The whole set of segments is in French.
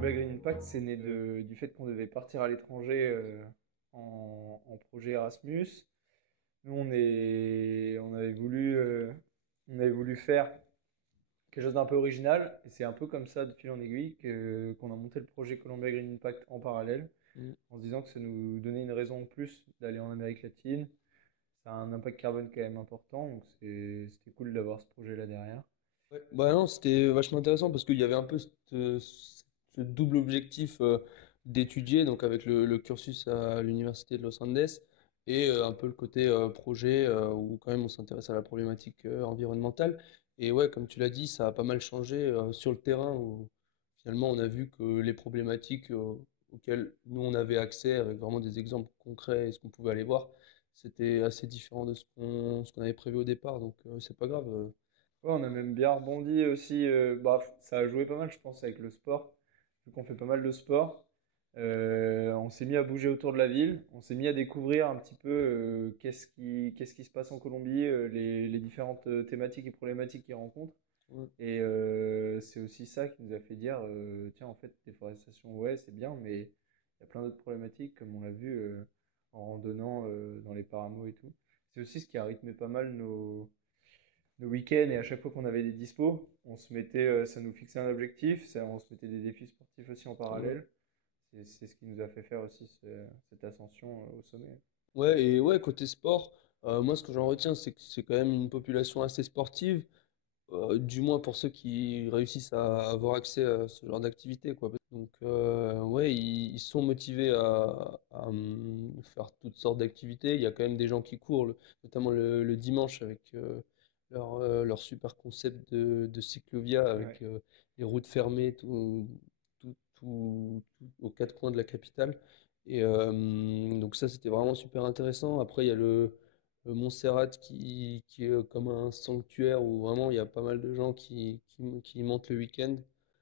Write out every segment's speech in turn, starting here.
Columbia Green Impact, c'est né du fait qu'on devait partir à l'étranger en projet Erasmus. Nous, on avait voulu faire quelque chose d'un peu original, et c'est un peu comme ça, de fil en aiguille, qu'on a monté le projet Columbia Green Impact en parallèle, Mm. en se disant que ça nous donnait une raison de plus d'aller en Amérique latine. Ça a un impact carbone quand même important, donc c'était cool d'avoir ce projet-là derrière. Ouais. Bah non, c'était vachement intéressant parce qu'il y avait un peu ce double objectif d'étudier, donc avec le cursus à l'université de Los Andes et un peu le côté projet où quand même on s'intéresse à la problématique environnementale. Et ouais, comme tu l'as dit, ça a pas mal changé sur le terrain où finalement on a vu que les problématiques auxquelles nous on avait accès avec vraiment des exemples concrets et ce qu'on pouvait aller voir, c'était assez différent de ce qu'on avait prévu au départ, donc c'est pas grave. Ouais, on a même bien rebondi aussi. Bah, ça a joué pas mal, je pense, avec le sport. Vu qu'on fait pas mal de sport, on s'est mis à bouger autour de la ville. On s'est mis à découvrir un petit peu qu'est-ce qui se passe en Colombie, les différentes thématiques et problématiques qu'ils rencontrent. Ouais. Et c'est aussi ça qui nous a fait dire, tiens, en fait, déforestation, ouais, c'est bien, mais il y a plein d'autres problématiques, comme on l'a vu en randonnant dans les paramos et tout. C'est aussi ce qui a rythmé pas mal nos week-ends, et à chaque fois qu'on avait des dispos, on se mettait, ça nous fixait un objectif, on se mettait des défis sportifs aussi en Ouais. parallèle. C'est ce qui nous a fait faire aussi cette ascension au sommet. Ouais, et ouais, côté sport, moi ce que j'en retiens, c'est que c'est quand même une population assez sportive, du moins pour ceux qui réussissent à avoir accès à ce genre d'activité, quoi. Donc, ouais, ils sont motivés à faire toutes sortes d'activités. Il y a quand même des gens qui courent, notamment le dimanche avec leur super concept de cyclovia avec Ouais. les routes fermées aux quatre coins de la capitale. Et donc ça, c'était vraiment super intéressant. Après, il y a le Montserrat qui est comme un sanctuaire où vraiment il y a pas mal de gens qui y montent le week-end.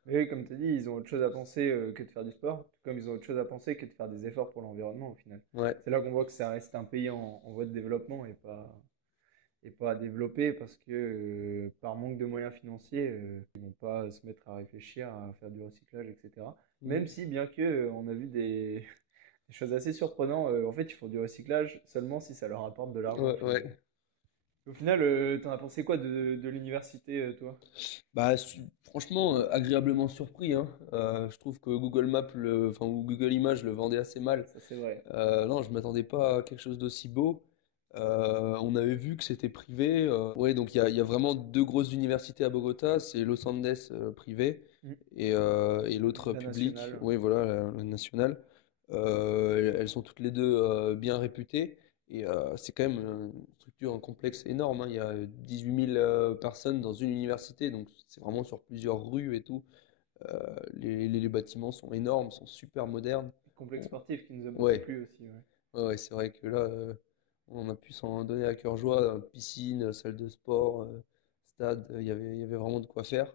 Mais oui, comme tu as dit, ils ont autre chose à penser que de faire du sport, tout comme ils ont autre chose à penser que de faire des efforts pour l'environnement au final. Ouais. C'est là qu'on voit que ça reste un pays en voie de développement et pas à développer parce que par manque de moyens financiers, ils vont pas se mettre à réfléchir à faire du recyclage, etc. Même Mm. si, bien que on a vu des choses assez surprenantes, en fait, ils font du recyclage seulement si ça leur apporte de l'argent au Ouais, final. ouais. Au final, t'en as pensé quoi de l'université, toi? Bah, franchement, agréablement surpris, hein. Je trouve que Google Maps, enfin, ou Google Images le vendait assez mal. Ça, c'est vrai. Non, je m'attendais pas à quelque chose d'aussi beau. On avait vu que c'était privé. Ouais, donc il y a vraiment deux grosses universités à Bogota, c'est Los Andes privé Mm. et l'autre La public. nationale. Oui, voilà, la nationale. Elles sont toutes les deux bien réputées. Et c'est quand même une structure, un complexe énorme, hein. Il y a 18 000 personnes dans une université, donc c'est vraiment sur plusieurs rues et tout. Les bâtiments sont énormes, sont super modernes. Complexe On- sportif qui nous a beaucoup Ouais, plu aussi, ouais. ouais, c'est vrai que là, on a pu s'en donner à cœur joie. Piscine, salle de sport, stade, il y avait vraiment de quoi faire.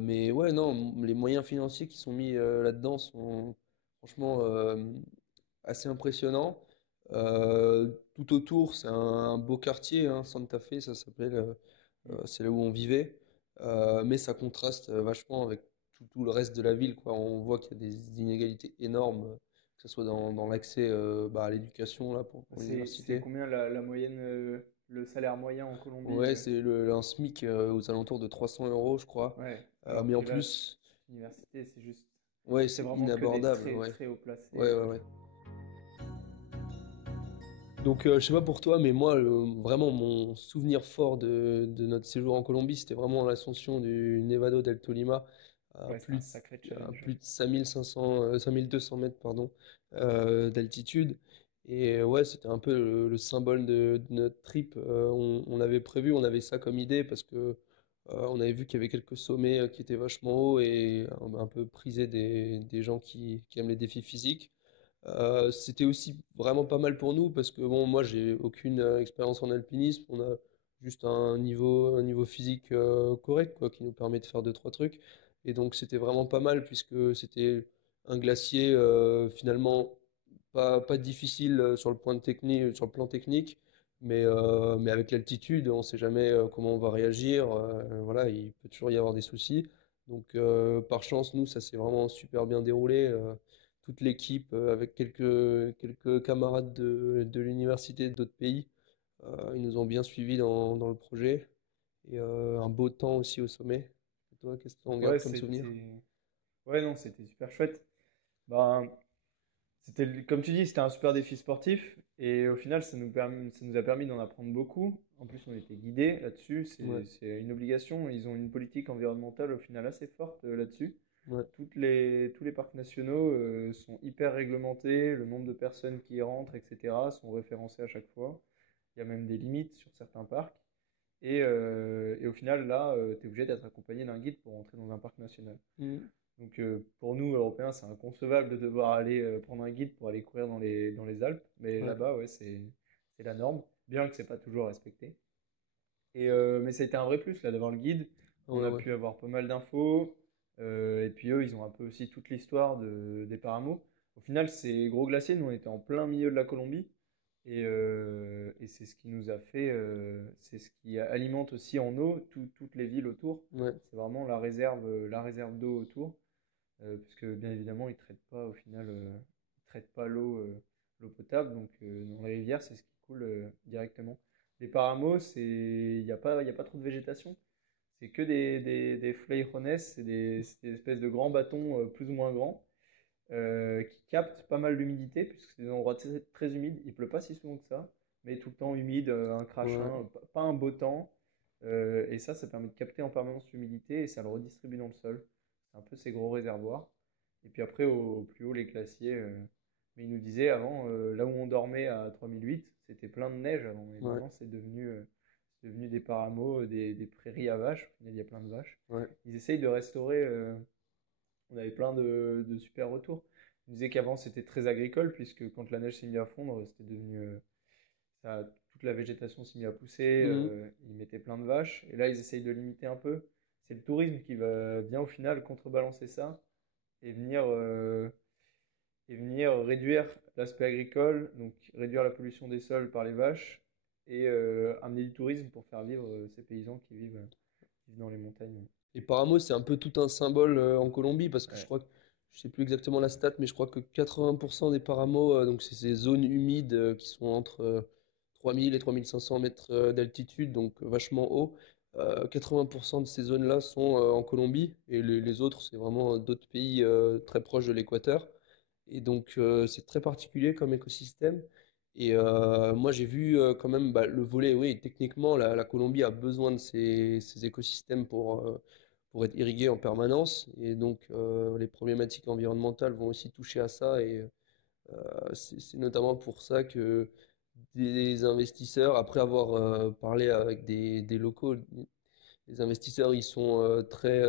Mais ouais, non, les moyens financiers qui sont mis là-dedans sont franchement assez impressionnants. Tout autour, c'est un beau quartier, hein, Santa Fe, ça s'appelle. Mm. C'est là où on vivait. Mais ça contraste vachement avec tout le reste de la ville, quoi. On voit qu'il y a des inégalités énormes, que ce soit dans l'accès bah, à l'éducation là, pour C'est l'université. combien la moyenne, le salaire moyen en Colombie? Ouais, c'est un SMIC aux alentours de 300 euros, je crois. Ouais, alors Mais en que là, plus, l'université, c'est juste. ouais, C'est c'est vraiment que des inabordable, très ouais. très haut placés. Ouais, ouais, ouais. Donc, je sais pas pour toi, mais moi, vraiment, mon souvenir fort de notre séjour en Colombie, c'était vraiment l'ascension du Nevado del Tolima Ouais, c'était un sacré à challenge. plus de 5500, 5200 mètres, pardon, d'altitude. Et ouais, c'était un peu le symbole de notre trip. On l'avait prévu, on avait ça comme idée parce que on avait vu qu'il y avait quelques sommets qui étaient vachement hauts et un peu prisés des gens qui aiment les défis physiques. C'était aussi vraiment pas mal pour nous parce que bon, moi j'ai aucune expérience en alpinisme. On a juste un niveau physique correct quoi, qui nous permet de faire deux, trois trucs. Et donc c'était vraiment pas mal puisque c'était un glacier finalement pas difficile sur le plan technique, mais avec l'altitude, on sait jamais comment on va réagir. Voilà, il peut toujours y avoir des soucis. Donc, par chance, nous, ça s'est vraiment super bien déroulé. Toute l'équipe, avec quelques camarades de l'université d'autres pays, ils nous ont bien suivis dans le projet. Et un beau temps aussi au sommet. Et toi, qu'est-ce que tu en Ouais, gardes comme souvenir? ouais, non, c'était super chouette. Ben, comme tu dis, c'était un super défi sportif et au final, ça nous a permis d'en apprendre beaucoup. En plus, on était guidés là-dessus, Ouais, c'est une obligation. Ils ont une politique environnementale au final assez forte là-dessus. ouais, Tous les parcs nationaux sont hyper réglementés, le nombre de personnes qui y rentrent, etc., sont référencés à chaque fois. Il y a même des limites sur certains parcs. Et au final, là, tu es obligé d'être accompagné d'un guide pour entrer dans un parc national. mm, Donc pour nous, Européens, c'est inconcevable de devoir aller prendre un guide pour aller courir dans les Alpes. Mais ouais, là-bas, ouais, c'est la norme, bien que c'est pas toujours respecté. Mais ça a été un vrai plus là d'avoir le guide. On ouais, a ouais, pu avoir pas mal d'infos. Et puis eux, ils ont un peu aussi toute l'histoire des Paramos. Au final, ces gros glaciers, nous, on était en plein milieu de la Colombie. Et c'est ce qui nous a fait, c'est ce qui alimente aussi en eau toutes les villes autour. ouais, C'est vraiment la réserve d'eau autour. Puisque bien évidemment, ils traitent pas au final, ils traitent pas l'eau potable. Donc dans les rivières, c'est ce qui coule directement. Les paramos, il y a pas trop de végétation. C'est que des fleijones, c'est des espèces de grands bâtons plus ou moins grands qui captent pas mal d'humidité, puisque c'est des endroits très humides. Il pleut pas si souvent que ça, mais tout le temps humide, un ouais, crachin, pas un beau temps. Et ça permet de capter en permanence l'humidité et ça le redistribue dans le sol. C'est un peu ces gros réservoirs. Et puis après, au plus haut, les glaciers. Mais il nous disait avant, là où on dormait à 3008, c'était plein de neige avant. Et ouais, maintenant, c'est devenu des paramos, des prairies à vaches. Au final, il y a plein de vaches. ouais, Ils essayent de restaurer. On avait plein de super retours. Ils disaient qu'avant c'était très agricole, puisque quand la neige s'est mise à fondre, c'était devenu. Toute la végétation s'est mise à pousser, mm. ils mettaient plein de vaches. Et là, ils essayent de limiter un peu. C'est le tourisme qui va bien au final contrebalancer ça et et venir réduire l'aspect agricole, donc réduire la pollution des sols par les vaches et amener du tourisme pour faire vivre ces paysans qui vivent dans les montagnes. Et Paramo, c'est un peu tout un symbole en Colombie parce que je Ouais. crois que, je sais plus exactement la stat, mais je crois que 80% des paramos, donc c'est ces zones humides qui sont entre 3000 et 3500 mètres d'altitude, donc vachement haut. 80% de ces zones-là sont en Colombie et les autres, c'est vraiment d'autres pays très proches de l'équateur. Et donc, c'est très particulier comme écosystème. Et moi, j'ai vu quand même bah, le volet, oui, techniquement, la Colombie a besoin de ces écosystèmes pour être irriguée en permanence. Et donc, les problématiques environnementales vont aussi toucher à ça. Et c'est notamment pour ça que des investisseurs, après avoir parlé avec des locaux, les investisseurs, ils sont très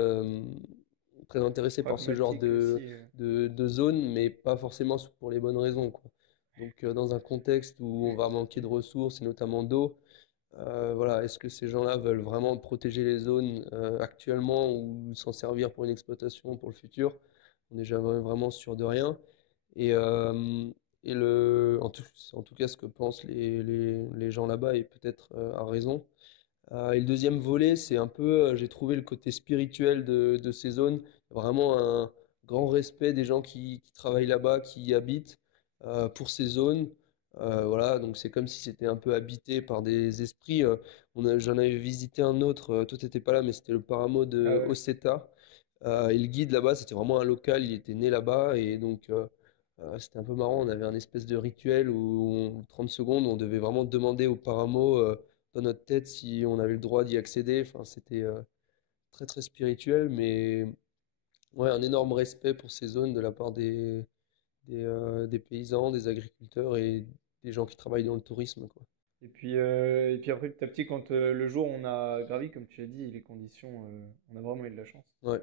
intéressés par ce genre Pragmatique aussi. de zone, mais pas forcément pour les bonnes raisons, quoi. Donc, dans un contexte où on va manquer de ressources, et notamment d'eau, voilà, est-ce que ces gens-là veulent vraiment protéger les zones actuellement ou s'en servir pour une exploitation pour le futur? On n'est jamais vraiment sûr de rien. Et, en tout cas, ce que pensent les gens là-bas, et peut-être à raison. Et le deuxième volet, c'est un peu, j'ai trouvé le côté spirituel de ces zones, vraiment un grand respect des gens qui travaillent là-bas, qui y habitent pour ces zones. Voilà, donc c'est comme si c'était un peu habité par des esprits. J'en avais visité un autre, toi t'étais pas là, mais c'était le paramo Ah de ouais. Oseta. Et le guide là-bas, c'était vraiment un local, il était né là-bas, et donc c'était un peu marrant. On avait un espèce de rituel où, 30 secondes, on devait vraiment demander au paramo. Dans notre tête si on avait le droit d'y accéder. Enfin, c'était très très spirituel, mais ouais, un énorme respect pour ces zones de la part des paysans, des agriculteurs et des gens qui travaillent dans le tourisme, quoi. Et puis après, petit à petit, quand le jour on a gravi, comme tu l'as dit, les conditions, on a vraiment eu de la chance. Ouais.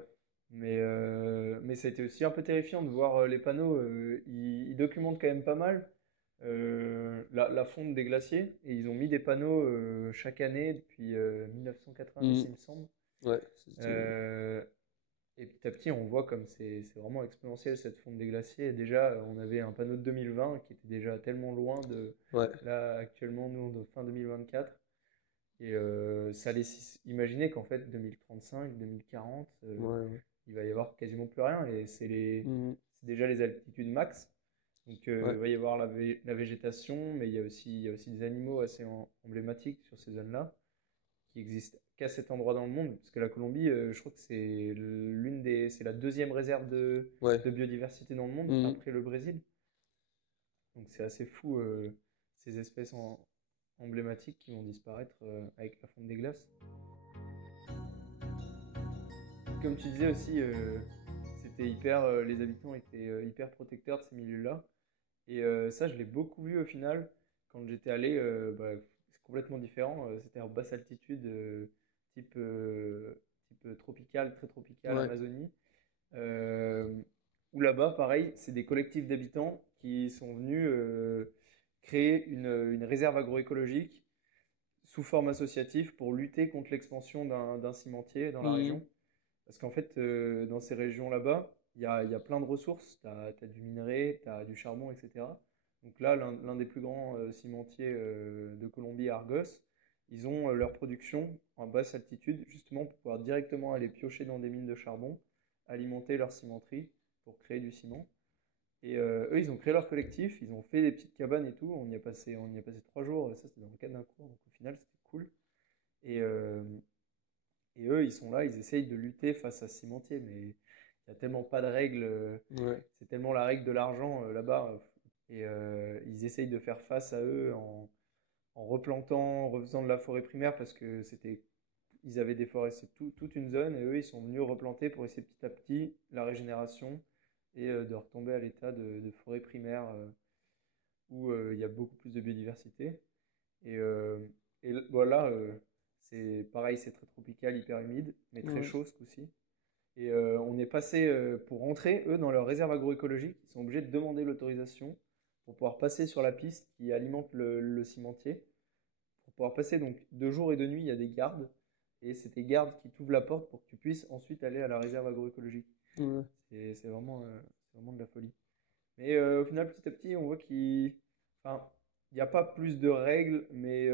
Mais ça a été aussi un peu terrifiant de voir les panneaux. Ils documentent quand même pas mal la fonte des glaciers. Et ils ont mis des panneaux chaque année depuis 1990, Mhm. il me semble. Ouais, c'était. Euh, et petit à petit, on voit comme c'est vraiment exponentiel cette fonte des glaciers. Et déjà, on avait un panneau de 2020 qui était déjà tellement loin de Ouais, là actuellement, nous, on est fin 2024. Et ça laisse imaginer qu'en fait, 2035, 2040, ouais, ouais. il va y avoir quasiment plus rien et Mhm. c'est déjà les altitudes max. Donc, il Ouais. va y avoir la végétation, mais il y a aussi des animaux assez emblématiques sur ces zones-là qui existent qu'à cet endroit dans le monde. Parce que la Colombie, je crois que c'est la deuxième réserve Ouais. de biodiversité dans le monde Mhm. après le Brésil. Donc, c'est assez fou, ces espèces emblématiques qui vont disparaître avec la fonte des glaces. Comme tu disais aussi, les habitants étaient hyper protecteurs de ces milieux-là. Et ça, je l'ai beaucoup vu au final. Quand j'étais allé, bah, c'est complètement différent. C'était en basse altitude, type, euh, type tropical, très tropical, Ouais. Amazonie. Euh, Où là-bas, pareil, c'est des collectifs d'habitants qui sont venus créer une réserve agroécologique sous forme associative pour lutter contre l'expansion d'un cimentier dans la Mhm. région. Parce qu'en fait, dans ces régions là-bas, il y a plein de ressources. Tu as du minerai, tu as du charbon, etc. Donc là, l'un des plus grands cimentiers de Colombie, Argos, ils ont leur production en basse altitude, justement pour pouvoir directement aller piocher dans des mines de charbon, alimenter leur cimenterie pour créer du ciment. Et eux, ils ont créé leur collectif, ils ont fait des petites cabanes et tout. On y a passé 3 jours. Ça, c'était dans le cadre d'un cours, donc au final, c'était cool. Et, et eux, ils sont là, ils essayent de lutter face à ce cimentier, mais il n'y a tellement pas de règles, Ouais. c'est tellement la règle de l'argent là-bas. Et ils essayent de faire face à eux en replantant, en refaisant de la forêt primaire parce que ils avaient déforesté toute une zone et eux, ils sont venus replanter pour essayer petit à petit la régénération et de retomber à l'état de forêt primaire où il y a beaucoup plus de biodiversité. Et, voilà, c'est pareil, c'est très tropical, hyper humide, mais très Ouais. chaud ce coup-ci. Et on est passé, pour rentrer, eux, dans leur réserve agroécologique, ils sont obligés de demander l'autorisation pour pouvoir passer sur la piste qui alimente le cimentier. Pour pouvoir passer donc de jour et de nuit, il y a des gardes. Et c'est tes gardes qui t'ouvrent la porte pour que tu puisses ensuite aller à la réserve agroécologique. Ouais. C'est vraiment de la folie. Mais au final, petit à petit, on voit enfin, il n'y a pas plus de règles, mais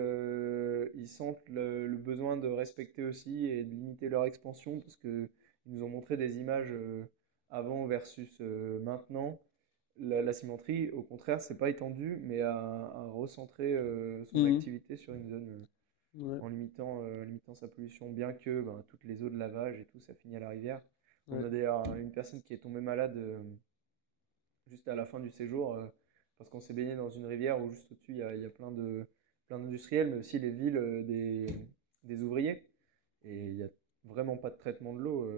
ils sentent le besoin de respecter aussi et de limiter leur expansion parce que ils nous ont montré des images avant versus maintenant. La cimenterie, au contraire, c'est pas étendu, mais a recentré son Mhm. activité sur une zone Ouais. en limitant sa pollution, bien que ben, toutes les eaux de lavage et tout, ça finit à la rivière. On Ouais. a d'ailleurs une personne qui est tombée malade juste à la fin du séjour, parce qu'on s'est baigné dans une rivière où juste au-dessus, il y a plein d'industriels, mais aussi les villes des ouvriers. Et il n'y a vraiment pas de traitement de l'eau.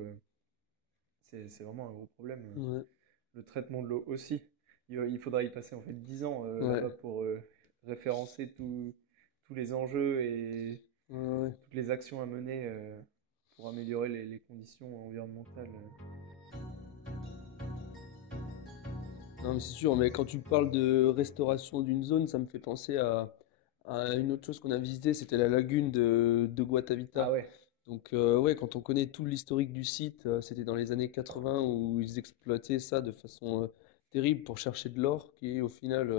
C'est vraiment un gros problème. Ouais. Le traitement de l'eau aussi. Il faudra y passer en fait 10 ans là-bas Ouais. pour référencer tous les enjeux et Ouais. Ouais. toutes les actions à mener pour améliorer les conditions environnementales. Non, mais c'est sûr, mais quand tu parles de restauration d'une zone, ça me fait penser à une autre chose qu'on a visité, c'était la lagune de Ah Guatavita. ouais, Donc, ouais, quand on connaît tout l'historique du site, c'était dans les années 80 où ils exploitaient ça de façon terrible pour chercher de l'or, qui au final,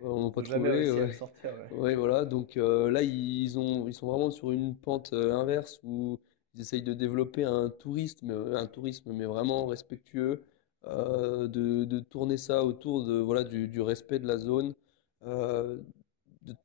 on n'a ils pas n'ont jamais trouvé. réussi à Ouais. le sortir. Ouais. Ouais, voilà. Donc là, ils sont vraiment sur une pente inverse où ils essayent de développer un tourisme, mais vraiment respectueux, de tourner ça autour de, voilà, du respect de la zone, euh,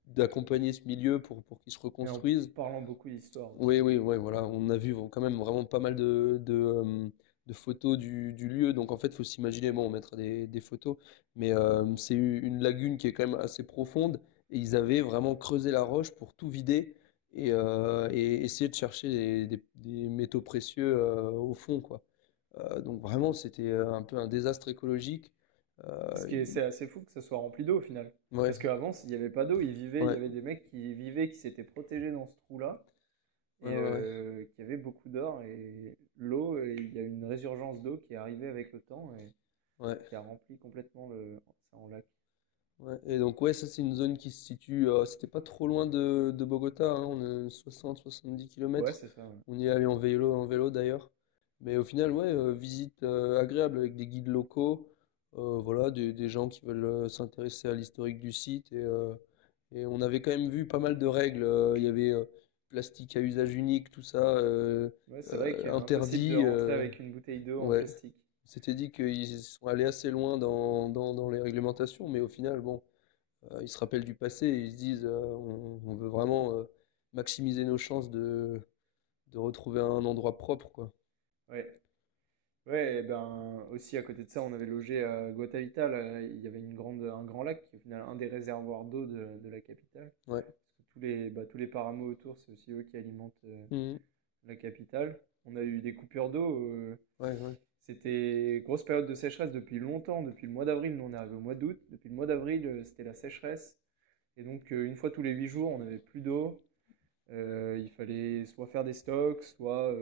d'accompagner ce milieu pour qu'il se Et en reconstruise. parlant beaucoup d'histoire aussi. Oui, oui, ouais, voilà. On a vu quand même vraiment pas mal de photos du lieu. Donc en fait, il faut s'imaginer, bon, on mettra des photos, mais c'est une lagune qui est quand même assez profonde. Et ils avaient vraiment creusé la roche pour tout vider et essayer de chercher des métaux précieux au fond, quoi. Donc vraiment, c'était un peu un désastre écologique. C'est assez fou que ça soit rempli d'eau au final. Ouais, Parce qu'avant, il n'y avait pas d'eau, il y ouais, avait des mecs qui vivaient, qui s'étaient protégés dans ce trou-là, ouais, et ouais, qui avaient beaucoup d'or. Et l'eau, il y a une résurgence d'eau qui est arrivée avec le temps et ouais. qui a rempli complètement ça en lac. Ouais, et donc ouais, ça c'est une zone qui se situe, c'était pas trop loin de Bogota, hein, on est 60-70 Ouais, km. c'est ça. Ouais. On y est allé en vélo d'ailleurs. Mais au final, ouais, visite agréable avec des guides locaux, voilà, des gens qui veulent s'intéresser à l'historique du site. Et on avait quand même vu pas mal de règles. Il y avait plastique à usage unique, tout ça, Ouais, c'est vrai qu'impossible de interdit. rentrer avec une bouteille d'eau en Ouais. plastique. On s'était dit qu'ils sont allés assez loin dans les réglementations, mais au final, bon, ils se rappellent du passé et ils se disent, on veut vraiment maximiser nos chances de retrouver un endroit propre, quoi. Ouais. Ouais, et ben aussi à côté de ça, on avait logé à Guatavita. Là, il y avait un grand lac qui est au final un des réservoirs d'eau de la capitale. Ouais. Parce que tous les paramos autour, c'est aussi eux qui alimentent Mhm. la capitale. On a eu des coupures d'eau. Ouais, ouais. C'était grosse période de sécheresse depuis longtemps. Depuis le mois d'avril, nous on est arrivé au mois d'août. Depuis le mois d'avril, c'était la sécheresse. Et donc, une fois tous les 8 jours, on n'avait plus d'eau. Il fallait soit faire des stocks, soit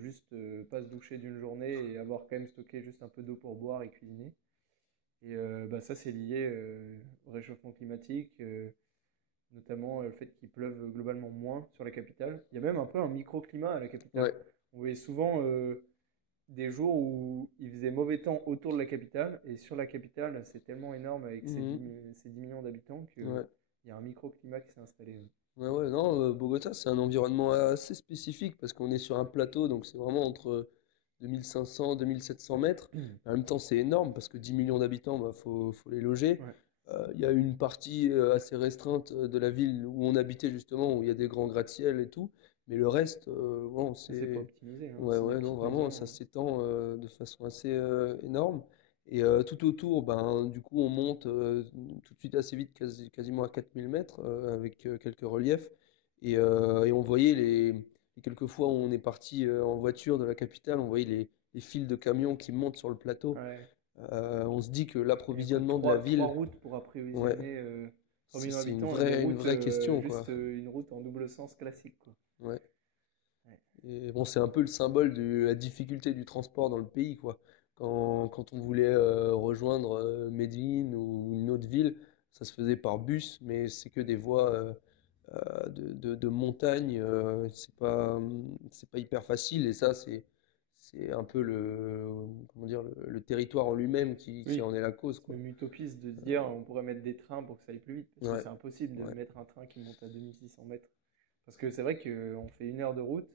juste pas se doucher d'une journée et avoir quand même stocké juste un peu d'eau pour boire et cuisiner. Et bah, ça, c'est lié au réchauffement climatique, notamment le fait qu'il pleuve globalement moins sur la capitale. Il y a même un peu un microclimat à la capitale. Ouais. On voyait souvent des jours où il faisait mauvais temps autour de la capitale, et sur la capitale, c'est tellement énorme avec Mhm. ses 10 millions d'habitants qu'il Ouais. y a un microclimat qui s'est installé. Ouais, ouais, non, Bogota, c'est un environnement assez spécifique parce qu'on est sur un plateau, donc c'est vraiment entre 2500 2700 mètres. En même temps, c'est énorme parce que 10 millions d'habitants, bah, faut les loger. Ouais. Il y a une partie assez restreinte de la ville où on habitait justement, où il y a des grands gratte-ciel et tout, mais le reste, bon, C'est pas c'est... optimisé, hein. Ouais, C'est des ouais, non, petites vraiment, ça maisons. s'étend de façon assez énorme. Et tout autour, ben, du coup, on monte tout de suite assez vite, quasiment à 4000 mètres, avec quelques reliefs. Et on voyait les quelques fois où on est parti en voiture de la capitale, on voyait les files de camions qui montent sur le plateau. Ouais. On se dit que Il y a quoi, l'approvisionnement de la trois ville, routes pour ouais, approvisionner 3 c'est millions c'est d'habitants et des une routes, vraie question, quoi. juste une route en double sens classique, quoi. Ouais. Ouais. Et bon, c'est un peu le symbole de la difficulté du transport dans le pays, quoi. Quand on voulait rejoindre Medellín ou une autre ville, ça se faisait par bus, mais c'est que des voies de montagne. C'est pas hyper facile, et ça, c'est un peu comment dire, le territoire en lui-même qui Oui, en est la cause, c'est quoi. même utopiste de se dire on pourrait mettre des trains pour que ça aille plus vite, parce que Ouais, c'est impossible de ouais. mettre un train qui monte à 2600 mètres. Parce que c'est vrai qu'on fait 1 heure de route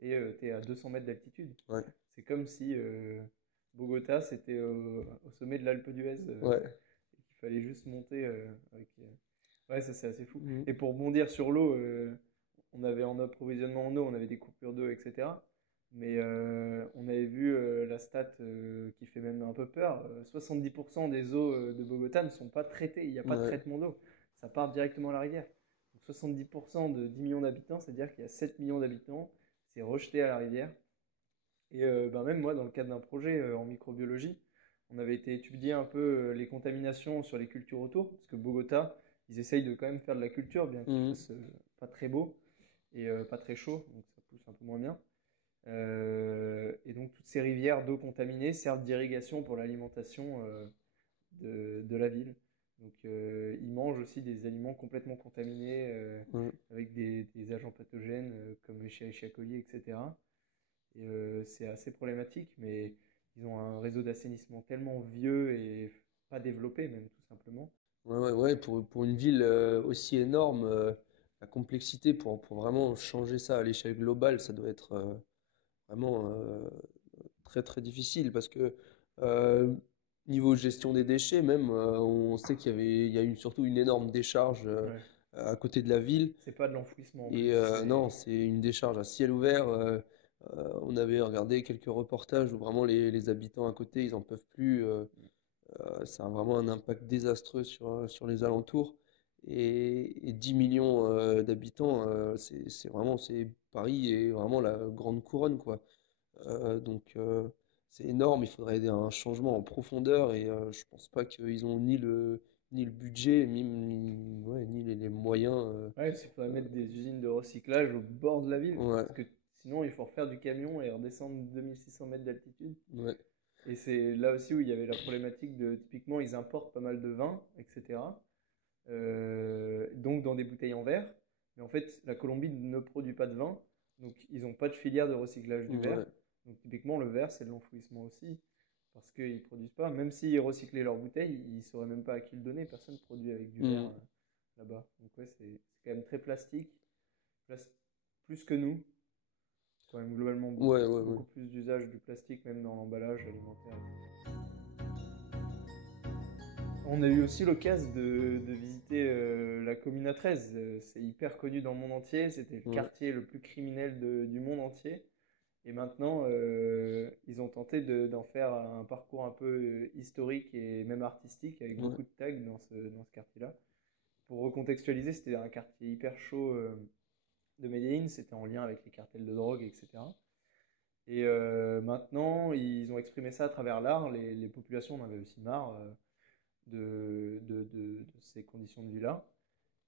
et t'es à 200 mètres d'altitude. Ouais, C'est comme si Bogota, c'était au sommet de l'Alpe d'Huez ouais. et qu'il fallait juste monter avec. Ouais, ça c'est assez fou. Mhm. Et pour bondir sur l'eau, on avait en approvisionnement en eau, on avait des coupures d'eau, etc. Mais on avait vu la stat qui fait même un peu peur. 70% des eaux de Bogota ne sont pas traitées. Il n'y a pas de Ouais, traitement d'eau. Ça part directement à la rivière. Donc 70% de 10 millions d'habitants, c'est-à-dire qu'il y a 7 millions d'habitants, c'est rejeté à la rivière. Et ben même moi, dans le cadre d'un projet en microbiologie, on avait été étudier un peu les contaminations sur les cultures autour, parce que Bogota, ils essayent de quand même faire de la culture, bien qu'il mhm. fasse pas très beau et pas très chaud, donc ça pousse un peu moins bien. Et donc toutes ces rivières d'eau contaminée servent d'irrigation pour l'alimentation de la ville. Donc ils mangent aussi des aliments complètement contaminés Mhm. avec des agents pathogènes comme Escherichia coli, etc. Et c'est assez problématique, mais ils ont un réseau d'assainissement tellement vieux et pas développé, même tout simplement. Ouais, ouais, ouais, pour une ville aussi énorme, la complexité pour vraiment changer ça à l'échelle globale, ça doit être vraiment très très difficile parce que euh, niveau gestion des déchets, même, on sait il y a eu surtout une énorme décharge Ouais. à côté de la ville. C'est pas de l'enfouissement en Et plus, non, c'est. c'est une décharge à ciel ouvert. On avait regardé quelques reportages où vraiment les habitants à côté, ils en peuvent plus. Ça a vraiment un impact désastreux sur les alentours. Et 10 millions d'habitants, c'est vraiment, c'est Paris est vraiment la grande couronne, quoi. Donc c'est énorme, il faudrait un changement en profondeur et je pense pas qu'ils ont ni le budget, ouais, ni les moyens. Ouais, il faudrait mettre des usines de recyclage au bord de la ville, Ouais, parce que sinon il faut refaire du camion et redescendre 2600 mètres d'altitude. ouais. Et c'est là aussi où il y avait la problématique de, typiquement, ils importent pas mal de vin, etc. Donc dans des bouteilles en verre. Mais en fait, la Colombie ne produit pas de vin, donc ils n'ont pas de filière de recyclage du verre. Ouais. Donc typiquement, le verre, c'est de l'enfouissement aussi, parce qu'ils ne produisent pas. Même s'ils recyclaient leurs bouteilles, ils ne sauraient même pas à qui le donner. Personne ne produit avec du verre Mhm. là-bas. Donc ouais, c'est quand même très plastique, plas- plus que nous, quand même globalement Ouais, ouais, ouais. beaucoup plus d'usage du plastique, même dans l'emballage alimentaire, etc. On a eu aussi l'occasion de visiter la Comuna 13. C'est hyper connu dans le monde entier. C'était le Ouais, quartier le plus criminel du monde entier. Et maintenant, ils ont tenté d'en faire un parcours un peu historique et même artistique, avec ouais, beaucoup de tags dans ce quartier-là. Pour recontextualiser, c'était un quartier hyper chaud de Medellín. C'était en lien avec les cartels de drogue, etc. Et maintenant, ils ont exprimé ça à travers l'art. Les populations en avaient aussi marre de ces conditions de vie-là.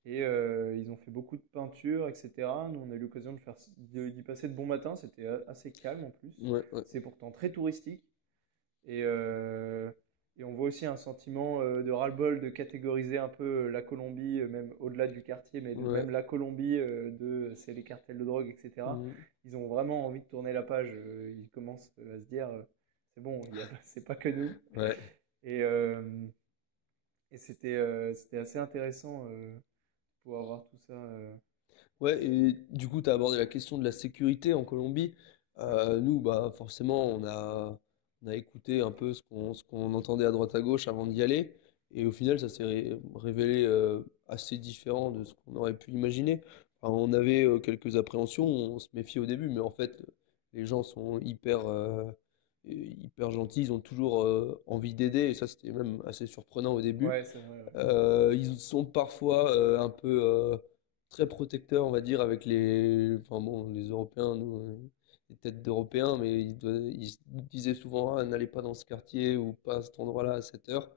Et ils ont fait beaucoup de peinture, etc. Nous, on a eu l'occasion d'y passer de bons matins. C'était assez calme en plus. ouais, ouais. C'est pourtant très touristique. Et, et on voit aussi un sentiment de ras-le-bol de catégoriser un peu la Colombie, même au-delà du quartier, mais Ouais. même la Colombie, c'est les cartels de drogue, etc. Mhm. Ils ont vraiment envie de tourner la page. Ils commencent à se dire, c'est bon, c'est pas que nous. Ouais. Et, c'était assez intéressant pour avoir tout ça. Ouais, et du coup, tu as abordé la question de la sécurité en Colombie. Nous, bah, forcément, on a écouté un peu ce qu'on entendait à droite à gauche avant d'y aller. Et au final, ça s'est révélé assez différent de ce qu'on aurait pu imaginer. Enfin, on avait quelques appréhensions, on se méfiait au début, mais en fait, les gens sont hyper gentils, ils ont toujours envie d'aider. Et ça, c'était même assez surprenant au début. Ouais, c'est vrai. Ouais. Ils sont parfois un peu très protecteurs, on va dire, avec enfin bon, les Européens, nous, les têtes d'Européens, mais ils disaient souvent, ah, n'allez pas dans ce quartier ou pas à cet endroit-là à cette heure.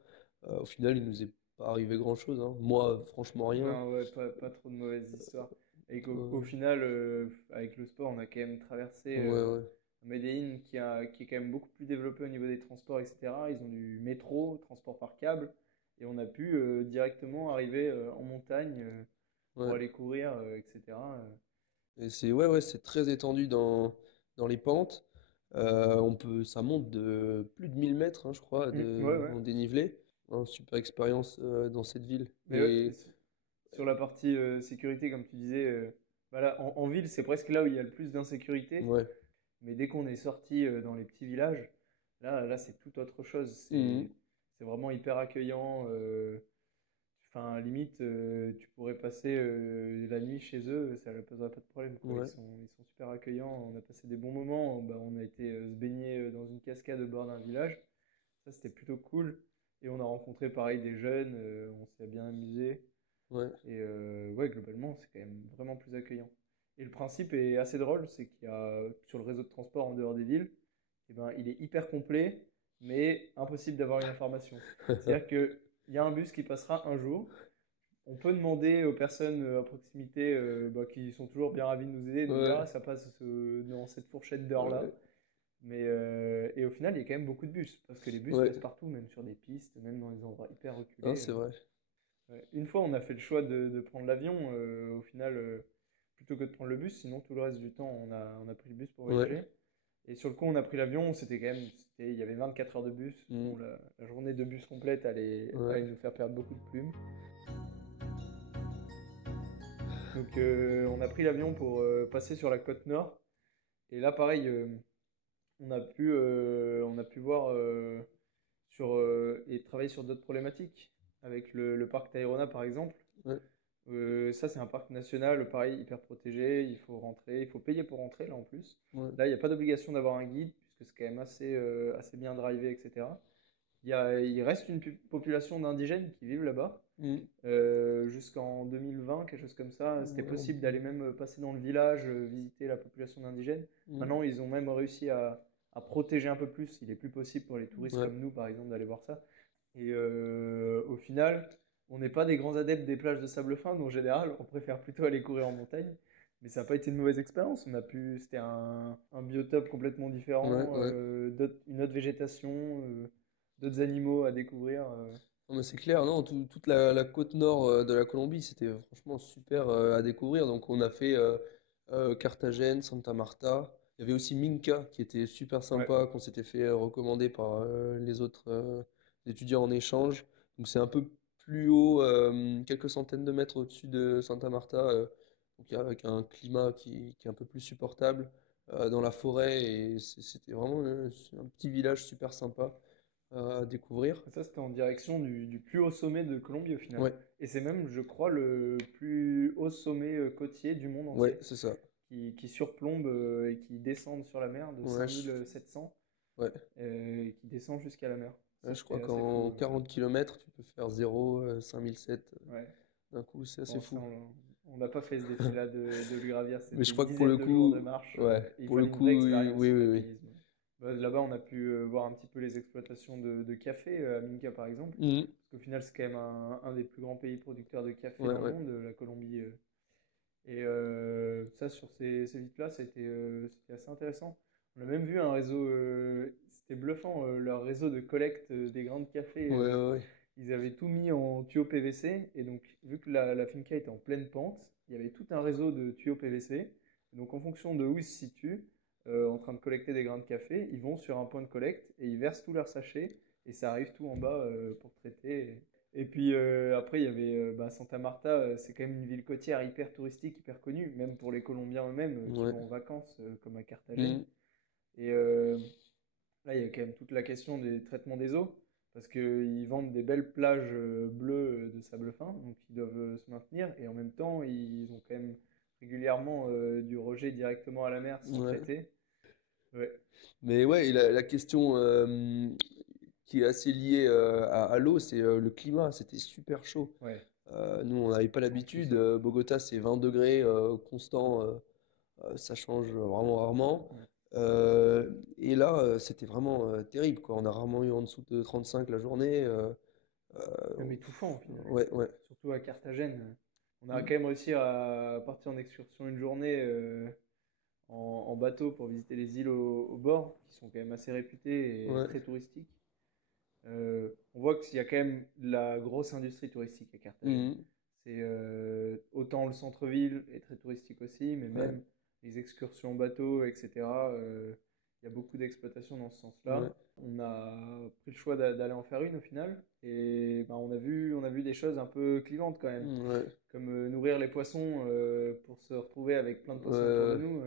Au final, il nous est pas arrivé grand-chose, hein. Moi, franchement, rien. Non, ouais, pas trop de mauvaises histoires. Et qu'au Euh, final, avec le sport, on a quand même traversé ouais, ouais, Medellín, qui est quand même beaucoup plus développé au niveau des transports, etc. Ils ont du métro, transport par câble, et on a pu directement arriver en montagne pour ouais. aller courir, etc. Et ouais, ouais, c'est très étendu dans les pentes. Ça monte de plus de 1000 mètres, hein, je crois, Ouais, ouais. en dénivelé. Super expérience dans cette ville. Mais ouais, sur la partie sécurité, comme tu disais, voilà, en ville, c'est presque là où il y a le plus d'insécurité. Ouais. Mais dès qu'on est sorti dans les petits villages, là c'est tout autre chose. Mhm. C'est vraiment hyper accueillant. Enfin, limite, tu pourrais passer la nuit chez eux, ça ne poserait pas de problème, quoi. Ouais. Ils sont super accueillants. On a passé des bons moments. Bah, on a été se baigner dans une cascade au bord d'un village. Ça, c'était plutôt cool. Et on a rencontré pareil des jeunes. On s'est bien amusé. Ouais. Et ouais, globalement, c'est quand même vraiment plus accueillant. Et le principe est assez drôle, c'est qu'il y a sur le réseau de transport en dehors des villes, eh ben, il est hyper complet, mais impossible d'avoir une information. C'est-à-dire qu'il y a un bus qui passera un jour, on peut demander aux personnes à proximité bah, qui sont toujours bien ravis de nous aider, de nous dire Ouais. ah, ça passe dans cette fourchette d'heure-là. Ouais. Mais et au final, il y a quand même beaucoup de bus, parce que les bus Ouais. passent partout, même sur des pistes, même dans des endroits hyper Hein, reculés. c'est vrai. Ouais. Une fois, on a fait le choix de prendre l'avion, au final, plutôt que de prendre le bus. Sinon, tout le reste du temps, on a pris le bus pour Ouais. voyager. Et sur le coup, on a pris l'avion. Il y avait 24 heures de bus. Bon, Mhm. la journée de bus complète allait Ouais. nous faire perdre beaucoup de plumes. Donc, on a pris l'avion pour passer sur la côte nord. Et là, pareil, on a pu voir et travailler sur d'autres problématiques. Avec le parc Tayrona, par exemple. Ouais. Ça, c'est un parc national, pareil, hyper protégé. Il faut rentrer, il faut payer pour rentrer, là en plus. Ouais. Là, il n'y a pas d'obligation d'avoir un guide, puisque c'est quand même assez bien drivé, etc. Il reste une population d'indigènes qui vivent là-bas. Mhm. Jusqu'en 2020, quelque chose comme ça, c'était Ouais. possible d'aller même passer dans le village, visiter la population d'indigènes. Mhm. Maintenant, ils ont même réussi à protéger un peu plus. Il est plus possible pour les touristes Ouais. comme nous, par exemple, d'aller voir ça. Et au final, on n'est pas des grands adeptes des plages de sable fin, donc en général, on préfère plutôt aller courir en montagne. Mais ça n'a pas été une mauvaise expérience. C'était un biotope complètement Ouais. différent, Ouais. une autre végétation, d'autres animaux à découvrir. Non, mais c'est clair, non, toute la côte nord de la Colombie, c'était franchement super à découvrir. Donc on a fait Carthagène, Santa Marta. Il y avait aussi Minca qui était super Ouais. sympa, qu'on s'était fait recommander par les autres étudiants en échange. Donc c'est un peu plus haut, quelques centaines de mètres au-dessus de Santa Marta. donc avec un climat qui est un peu plus supportable, dans la forêt, et c'était vraiment c'est un petit village super sympa à découvrir. Et ça, c'était en direction du plus haut sommet de Colombie au final. Ouais, Et c'est même, je crois, le plus haut sommet côtier du monde ouais, entier, c'est ça. qui surplombe et qui descend sur la mer de Ouais, 5700 ouais. et qui descend jusqu'à la mer. Ça, Ouais, je crois c'était assez fou. qu'en 40 kilomètres tu peux faire 0, 5007 Ouais. d'un coup, c'est assez Bon, ça, fou. on n'a pas fait ce défi-là de le gravir. Mais je C'était une crois que pour dizaine le de jours de coup, marche. ouais, Et il pour le fallait une coup, vraie oui, expérience oui, sur oui. l'alpinisme. Bah, là-bas, on a pu voir un petit peu les exploitations de café à Minca, par exemple. Oui. Mhm. Parce qu'au final, c'est quand même un des plus grands pays producteurs de café Ouais, dans le ouais. monde, la Colombie. Et ça, sur ces visites-là, c'était assez intéressant. On a même vu un réseau, c'était bluffant, leur réseau de collecte des grains de café. Ouais, ouais, ouais. Ils avaient tout mis en tuyaux PVC. Et donc, vu que la finca était en pleine pente, il y avait tout un réseau de tuyaux PVC. Donc, en fonction de où ils se situent, en train de collecter des grains de café, ils vont sur un point de collecte et ils versent tous leurs sachets. Et ça arrive tout en bas pour traiter. Et puis après, il y avait Santa Marta, c'est quand même une ville côtière hyper touristique, hyper connue, même pour les Colombiens eux-mêmes qui Ouais. vont en vacances, comme à Carthagène. Mhm. Et là, il y a quand même toute la question des traitements des eaux, parce qu'ils vendent des belles plages bleues de sable fin, donc ils doivent se maintenir, et en même temps, ils ont quand même régulièrement du rejet directement à la mer sans Ouais. traiter. Ouais, Mais ouais, et la question qui est assez liée à l'eau, c'est le climat. C'était super chaud. ouais, Nous, on n'avait pas en l'habitude. plus, ouais. Bogota, c'est 20 degrés constant. Ça change vraiment rarement. Mm. Et là, c'était vraiment terrible, quoi. On a rarement eu en dessous de 35 la journée. Même étouffant au final. Ouais, ouais. Surtout à Carthagène. On a Mm. quand même réussi à partir en excursion une journée en bateau pour visiter les îles au bord, qui sont quand même assez réputées et Ouais. très touristiques. On voit qu'il y a quand même la grosse industrie touristique à Carthagène. Mhm. C'est autant le centre-ville est très touristique aussi, mais Ouais, même les excursions en bateau, etc. Il y a beaucoup d'exploitation dans ce ouais. sens-là. On a pris le choix d'aller en faire une au final, et ben, on a vu des choses un peu clivantes quand même, Ouais. comme nourrir les poissons pour se retrouver avec plein de poissons autour de Ouais. nous.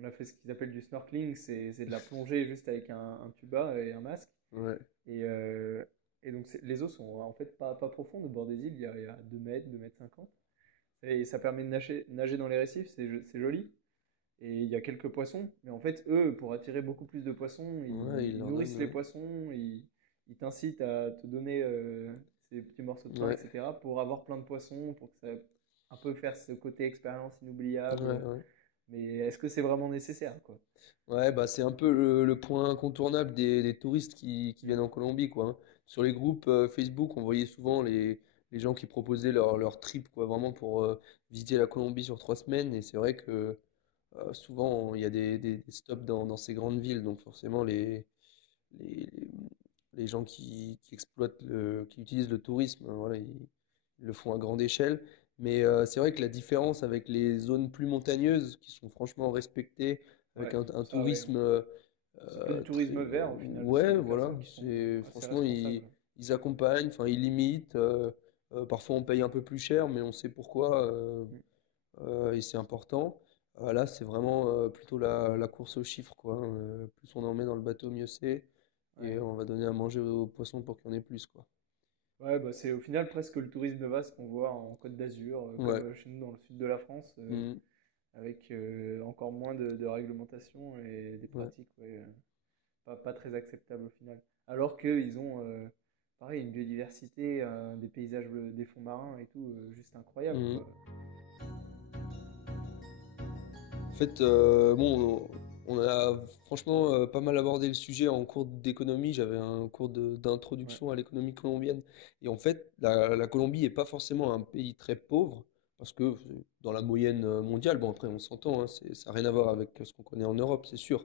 On a fait ce qu'ils appellent du snorkeling, c'est de la plongée juste avec un tuba et un masque. Ouais. Et, euh, et donc les eaux sont en fait pas profondes au bord des îles, il y a 2 mètres, 2 mètres 50. Et ça permet de nager dans les récifs, c'est joli. Et il y a quelques poissons, mais en fait, eux, pour attirer beaucoup plus de poissons, Ouais, il ils leur donne, nourrissent les ouais. poissons, ils t'incitent à te donner ces petits morceaux de pain, Ouais. etc., pour avoir plein de poissons, pour que ça un peu faire ce côté expérience Ouais, inoubliable. ouais. Mais est-ce que c'est vraiment nécessaire, quoi? Ouais, bah c'est un peu le point incontournable des touristes qui viennent en Colombie, quoi, hein. Sur les groupes Facebook, on voyait souvent les gens qui proposaient leur trip, quoi, vraiment pour visiter la Colombie sur 3 semaines. Et c'est vrai que souvent, il y a des stops dans ces grandes villes. Donc forcément, les, les gens qui exploitent qui utilisent le tourisme, hein, voilà, ils le font à grande échelle. Mais c'est vrai que la différence avec les zones plus montagneuses, qui sont franchement respectées, avec Ouais, un ça, ouais. tourisme C'est que du très, tourisme vert, au final. C'est ouais, des voilà, personnes qui sont c'est assez franchement responsables. ils accompagnent, enfin ils limitent. Parfois on paye un peu plus cher, mais on sait pourquoi, Mm. et c'est important. Là, c'est vraiment plutôt la course aux chiffres, quoi, hein. Plus on en met dans le bateau, mieux c'est. Et Ouais. on va donner à manger aux poissons pour qu'il y en ait plus, quoi. Ouais, bah c'est au final presque le tourisme de masse qu'on voit en Côte d'Azur, comme Ouais. chez nous dans le sud de la France, Mhm. avec encore moins de réglementation et des Ouais. pratiques ouais, pas très acceptables au final. Alors qu'ils ont, pareil, une biodiversité, des paysages, des fonds marins et tout, juste incroyable, Mhm. quoi. En fait, bon, on a franchement pas mal abordé le sujet en cours d'économie. J'avais un cours Ouais, d'introduction à l'économie colombienne. Et en fait, la Colombie n'est pas forcément un pays très pauvre, parce que dans la moyenne mondiale, bon après on s'entend, hein, ça n'a rien à voir avec ce qu'on connaît en Europe, c'est sûr.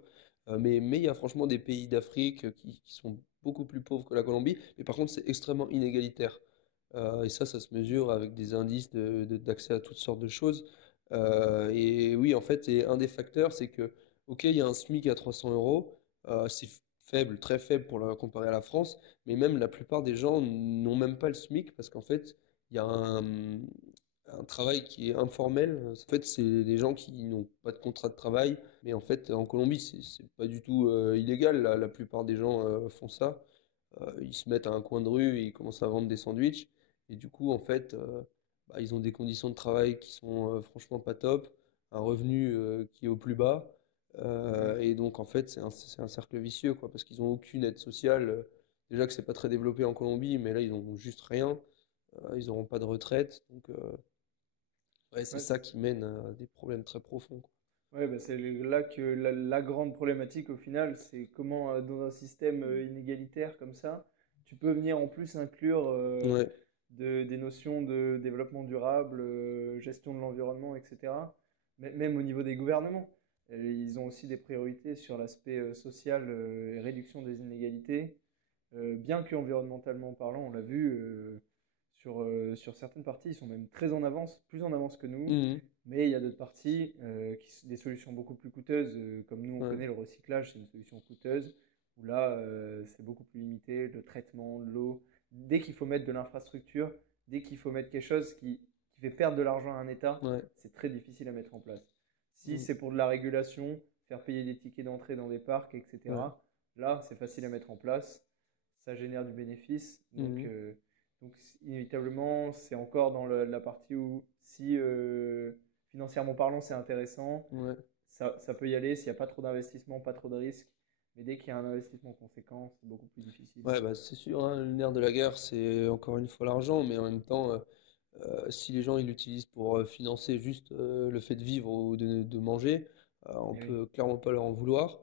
Mais il y a franchement des pays d'Afrique qui sont beaucoup plus pauvres que la Colombie. Mais par contre, c'est extrêmement inégalitaire. Et ça se mesure avec des indices d'accès à toutes sortes de choses. Et oui, en fait, et un des facteurs, c'est que, ok, il y a un SMIC à 300 euros, c'est faible, très faible pour la comparer à la France, mais même la plupart des gens n'ont même pas le SMIC parce qu'en fait, il y a un travail qui est informel. En fait, c'est des gens qui n'ont pas de contrat de travail. Mais en fait, en Colombie, c'est pas du tout illégal. La plupart des gens font ça. Ils se mettent à un coin de rue et ils commencent à vendre des sandwichs. Et du coup, en fait, bah, ils ont des conditions de travail qui sont franchement pas top, un revenu qui est au plus bas. Mm. Et donc, en fait, c'est un cercle vicieux, quoi, parce qu'ils n'ont aucune aide sociale. Déjà que c'est pas très développé en Colombie, mais là, ils ont juste rien. Ils n'auront pas de retraite. Donc, ouais, c'est Ouais, ça qui mène à des problèmes très profonds, quoi. ouais, bah c'est là que la grande problématique au final, c'est comment dans un système inégalitaire comme ça, tu peux venir en plus inclure Ouais, des notions de développement durable, gestion de l'environnement, etc. Même au niveau des gouvernements. Ils ont aussi des priorités sur l'aspect social et réduction des inégalités. Bien qu'environnementalement parlant, on l'a vu, sur certaines parties, ils sont même très en avance, plus en avance que nous. Mhm. Mais il y a d'autres parties des solutions beaucoup plus coûteuses, comme nous on Ouais, connaît le recyclage, c'est une solution coûteuse, où là c'est beaucoup plus limité, le traitement, l'eau. Dès qu'il faut mettre de l'infrastructure, dès qu'il faut mettre quelque chose qui fait perdre de l'argent à un État, ouais. c'est très difficile à mettre en place. Si Mhm. c'est pour de la régulation, faire payer des tickets d'entrée dans des parcs, Ouais. etc., là c'est facile à mettre en place, ça génère du bénéfice, Mhm. donc inévitablement c'est encore dans la partie où si financièrement parlant, c'est intéressant. Ouais. Ça peut y aller s'il n'y a pas trop d'investissement, pas trop de risques. Mais dès qu'il y a un investissement conséquent, c'est beaucoup plus difficile. Ouais, bah, c'est sûr, hein, le nerf de la guerre, c'est encore une fois l'argent, mais en même temps, si les gens ils l'utilisent pour financer juste le fait de vivre ou de manger, on Et oui, peut clairement pas leur en vouloir.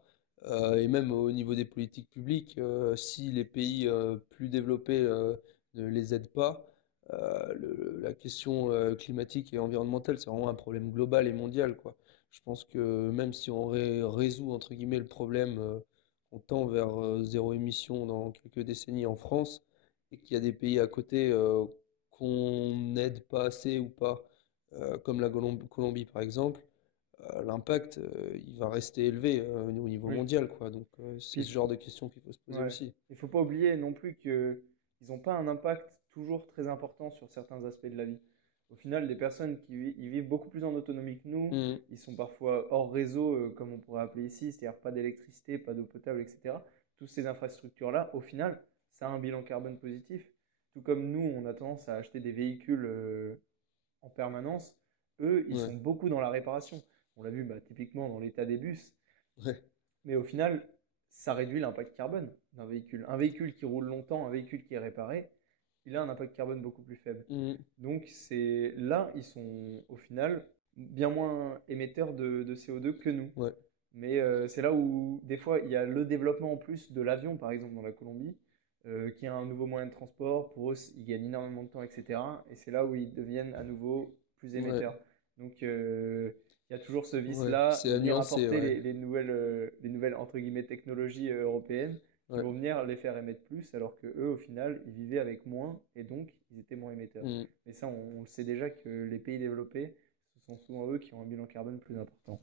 Et même au niveau des politiques publiques, si les pays plus développés ne les aident pas, la question climatique et environnementale, c'est vraiment un problème global et mondial, quoi. Je pense que même si on résout entre guillemets le problème, on tend vers zéro émission dans quelques décennies en France, et qu'il y a des pays à côté qu'on n'aide pas assez ou pas, comme la Colombie par exemple, l'impact il va rester élevé au niveau oui. mondial, quoi. Donc c'est Puis, ce genre de questions qu'il faut se poser ouais. aussi. Il faut pas oublier non plus qu'ils n'ont pas un impact toujours très important sur certains aspects de la vie. Au final, les personnes ils vivent beaucoup plus en autonomie que nous. Mhm. Ils sont parfois hors réseau, comme on pourrait appeler ici, c'est-à-dire pas d'électricité, pas d'eau potable, etc. Toutes ces infrastructures-là, au final, ça a un bilan carbone positif. Tout comme nous, on a tendance à acheter des véhicules en permanence, eux, ils Ouais. sont beaucoup dans la réparation. On l'a vu bah, typiquement dans l'état des bus, Ouais. mais au final, ça réduit l'impact carbone d'un véhicule. Un véhicule qui roule longtemps, un véhicule qui est réparé, il a un impact carbone beaucoup plus faible. Mhm. Donc c'est là, ils sont au final bien moins émetteurs de CO2 que nous. Ouais. Mais c'est là où des fois il y a le développement en plus de l'avion, par exemple dans la Colombie, qui est un nouveau moyen de transport. Pour eux, ils gagnent énormément de temps, etc. Et c'est là où ils deviennent à nouveau plus Ouais. émetteurs. Donc il y a toujours ce Ouais. vice-là C'est de à venir nuancer, apporter ouais. les nouvelles entre guillemets technologies européennes qui Ouais. vont venir les faire émettre plus, alors que eux, au final, ils vivaient avec moins et donc ils étaient moins émetteurs. Mhm. Mais ça, on le sait déjà que les pays développés, ce sont souvent eux qui ont un bilan carbone plus important.